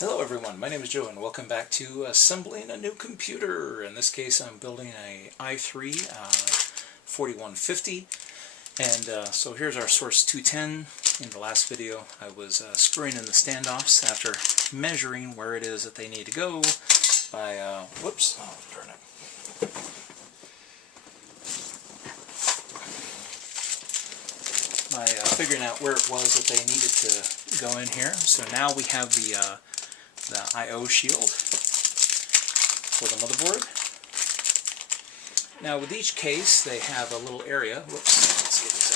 Hello everyone, my name is Joe and welcome back to assembling a new computer. In this case I'm building a i3 4150, and so here's our source 210. In the last video I was screwing in the standoffs after measuring where it is that they need to go by, whoops, oh darn it. By figuring out where it was that they needed to go in here. So now we have the I/O shield for the motherboard. Now with each case they have a little area, whoops, let's get this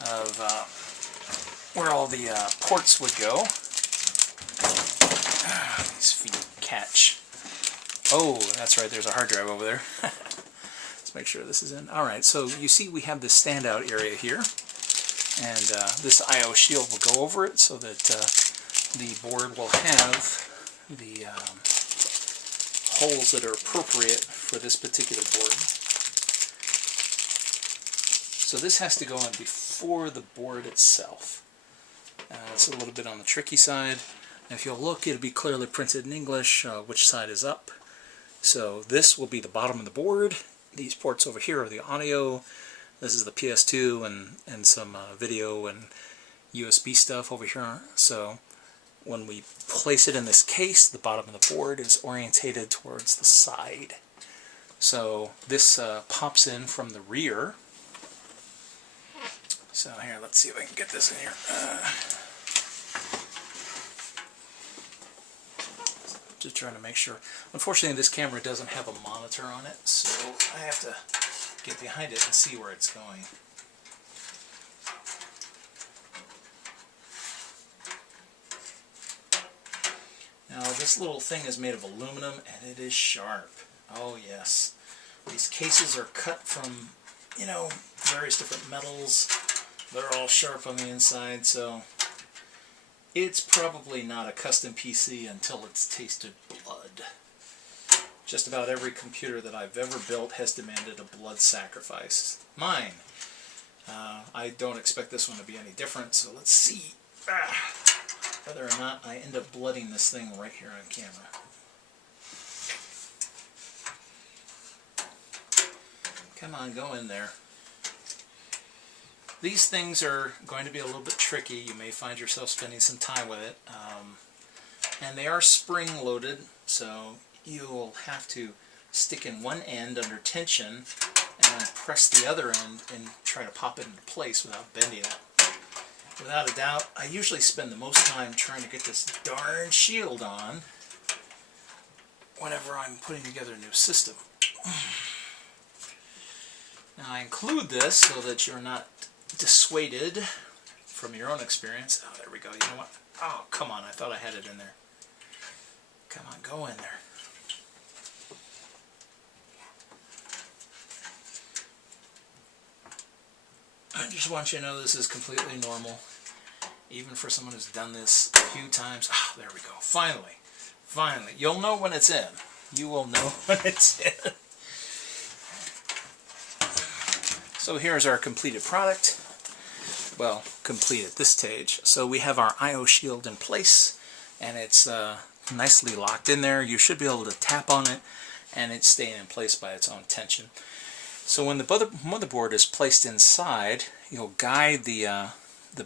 out of the way, of where all the ports would go. These feet catch. Oh, that's right, there's a hard drive over there. Let's make sure this is in. Alright, so you see we have this standout area here, and this I/O shield will go over it so that the board will have the holes that are appropriate for this particular board. So this has to go in before the board itself. It's a little bit on the tricky side. If you'll look, it'll be clearly printed in English which side is up. So this will be the bottom of the board. These ports over here are the audio. This is the PS2 and some video and USB stuff over here. So when we place it in this case, the bottom of the board is orientated towards the side. So this pops in from the rear. So here, let's see if I can get this in here. Just trying to make sure. Unfortunately, this camera doesn't have a monitor on it, so I have to get behind it and see where it's going. Now this little thing is made of aluminum and it is sharp. Oh yes. These cases are cut from, you know, various different metals. They're all sharp on the inside, so it's probably not a custom PC until it's tasted blood. Just about every computer that I've ever built has demanded a blood sacrifice. Mine. I don't expect this one to be any different, so let's see whether or not I end up blooding this thing right here on camera. Come on, go in there. These things are going to be a little bit tricky. You may find yourself spending some time with it. And they are spring-loaded, so you'll have to stick in one end under tension and press the other end and try to pop it into place without bending it. Without a doubt, I usually spend the most time trying to get this darn shield on whenever I'm putting together a new system. Now I include this so that you're not dissuaded from your own experience. Oh, there we go. You know what? Oh, come on. I thought I had it in there. Come on, go in there. I just want you to know this is completely normal, even for someone who's done this a few times. Ah, there we go. Finally. Finally. You'll know when it's in. You will know when it's in. So here's our completed product. Well, complete at this stage. So we have our I/O shield in place, and it's nicely locked in there. You should be able to tap on it, and it's staying in place by its own tension. So when the motherboard is placed inside, you'll guide the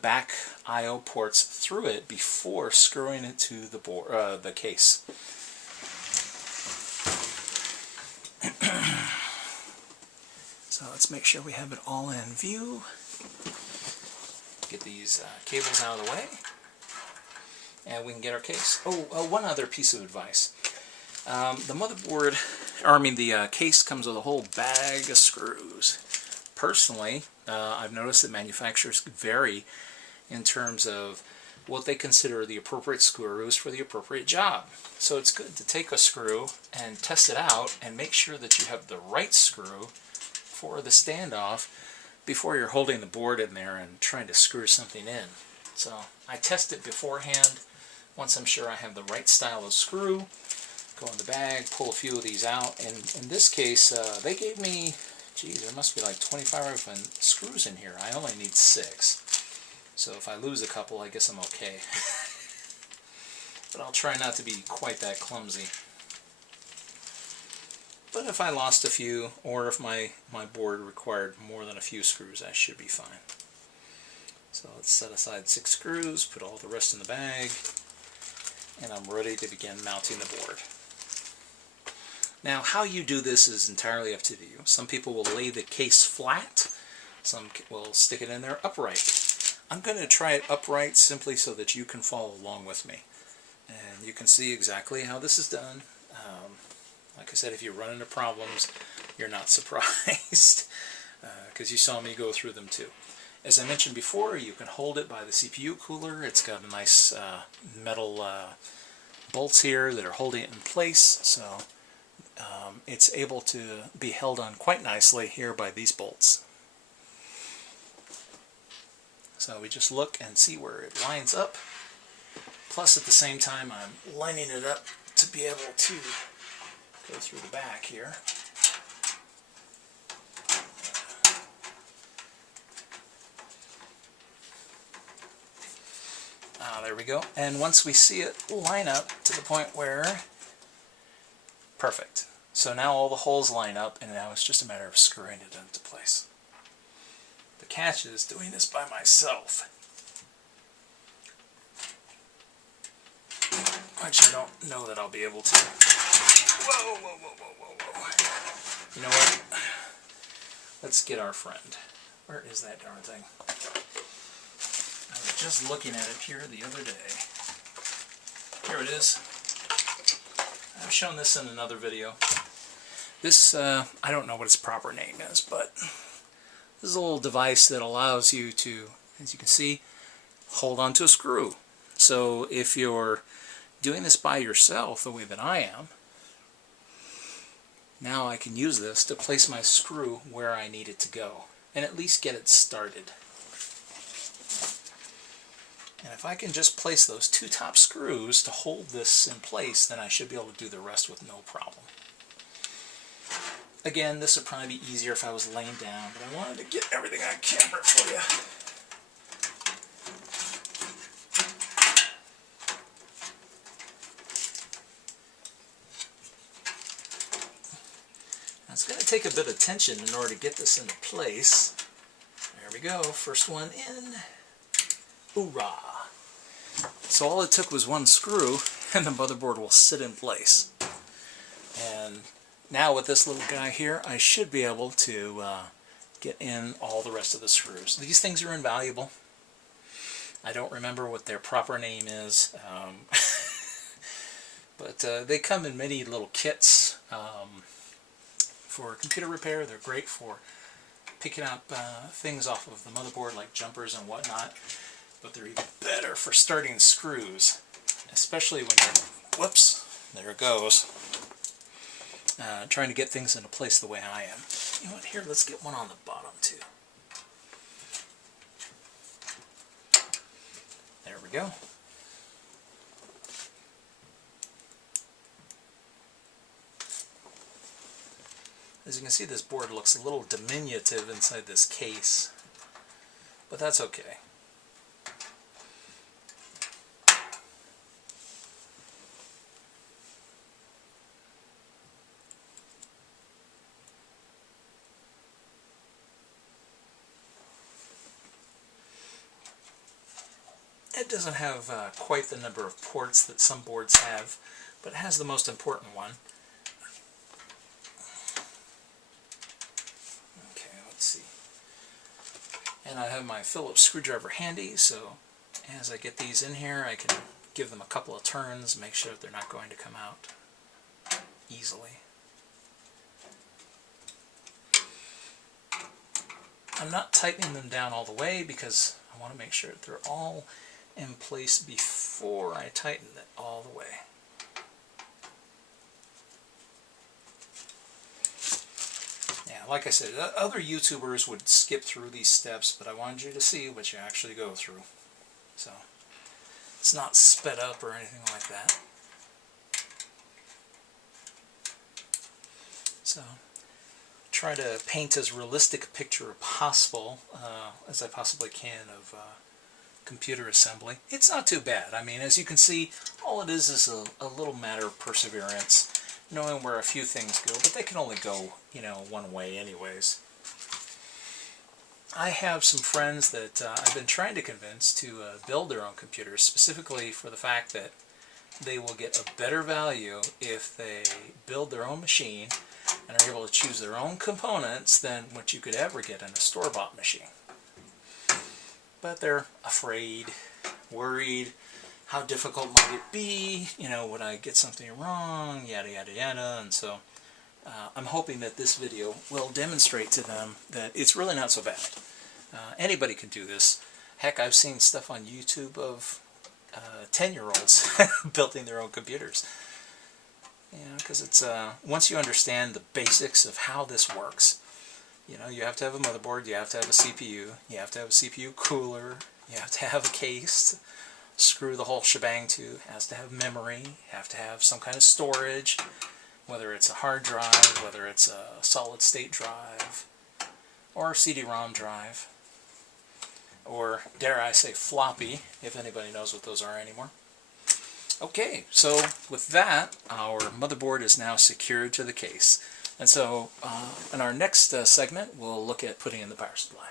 back I/O ports through it before screwing it to the board, the case. So let's make sure we have it all in view. Get these cables out of the way, and we can get our case. Oh, one other piece of advice. The motherboard, or I mean the case comes with a whole bag of screws. Personally, I've noticed that manufacturers vary in terms of what they consider the appropriate screws for the appropriate job. So it's good to take a screw and test it out and make sure that you have the right screw for the standoff before you're holding the board in there and trying to screw something in. So I test it beforehand. Once I'm sure I have the right style of screw, go in the bag, pull a few of these out, and in this case they gave me, geez, there must be like 25 screws in here. I only need 6. So if I lose a couple, I guess I'm okay. but I'll try not to be quite that clumsy. But if I lost a few, or if my board required more than a few screws, I should be fine. So let's set aside 6 screws, put all the rest in the bag, and I'm ready to begin mounting the board. Now, how you do this is entirely up to you. Some people will lay the case flat, some will stick it in there upright. I'm going to try it upright simply so that you can follow along with me. And you can see exactly how this is done. Like I said, if you run into problems, you're not surprised, because you saw me go through them too. As I mentioned before, you can hold it by the CPU cooler. It's got a nice metal bolts here that are holding it in place, so it's able to be held on quite nicely here by these bolts. So we just look and see where it lines up. Plus, at the same time, I'm lining it up to be able to go through the back here. There we go. And once we see it line up to the point where, perfect. So now all the holes line up, and now it's just a matter of screwing it into place. The catch is doing this by myself, which I don't know that I'll be able to. Whoa, whoa, whoa, whoa, whoa, whoa. You know what? Let's get our friend. Where is that darn thing? I was just looking at it here the other day. Here it is. I've shown this in another video. This, I don't know what its proper name is, but this is a little device that allows you to, as you can see, hold onto a screw. So if you're doing this by yourself, the way that I am, now I can use this to place my screw where I need it to go, and at least get it started. And if I can just place those 2 top screws to hold this in place, then I should be able to do the rest with no problem. Again, this would probably be easier if I was laying down, but I wanted to get everything on camera for you. Now it's going to take a bit of tension in order to get this into place. There we go, first one in. Hoorah! So all it took was 1 screw, and the motherboard will sit in place. And now with this little guy here, I should be able to get in all the rest of the screws. These things are invaluable. I don't remember what their proper name is, but they come in many little kits for computer repair. They're great for picking up things off of the motherboard like jumpers and whatnot, but they're even better for starting screws, especially when you're, whoops, there it goes, trying to get things into place the way I am. You know what, here, let's get one on the bottom too. There we go. As you can see, this board looks a little diminutive inside this case, but that's okay. It doesn't have quite the number of ports that some boards have, but it has the most important one. Okay, let's see. And I have my Phillips screwdriver handy, so as I get these in here, I can give them a couple of turns, make sure that they're not going to come out easily. I'm not tightening them down all the way because I want to make sure that they're all in place before I tighten it all the way. Yeah, like I said, other YouTubers would skip through these steps, but I wanted you to see what you actually go through. So, it's not sped up or anything like that. So, try to paint as realistic a picture possible as I possibly can of computer assembly. It's not too bad. I mean, as you can see, all it is a little matter of perseverance, knowing where a few things go, but they can only go, you know, one way anyways. I have some friends that I've been trying to convince to build their own computers, specifically for the fact that they will get a better value if they build their own machine and are able to choose their own components than what you could ever get in a store-bought machine. But they're afraid, worried, how difficult might it be, you know, would I get something wrong, yada yada yada, and so I'm hoping that this video will demonstrate to them that it's really not so bad. Anybody can do this. Heck, I've seen stuff on YouTube of 10-year-olds building their own computers. You know, because it's once you understand the basics of how this works, you know, you have to have a motherboard, you have to have a CPU, you have to have a CPU cooler, you have to have a case to screw the whole shebang to, it has to have memory, you have to have some kind of storage, whether it's a hard drive, whether it's a solid state drive, or a CD-ROM drive, or dare I say floppy, if anybody knows what those are anymore. Okay, so with that, our motherboard is now secured to the case. And so in our next segment, we'll look at putting in the power supply.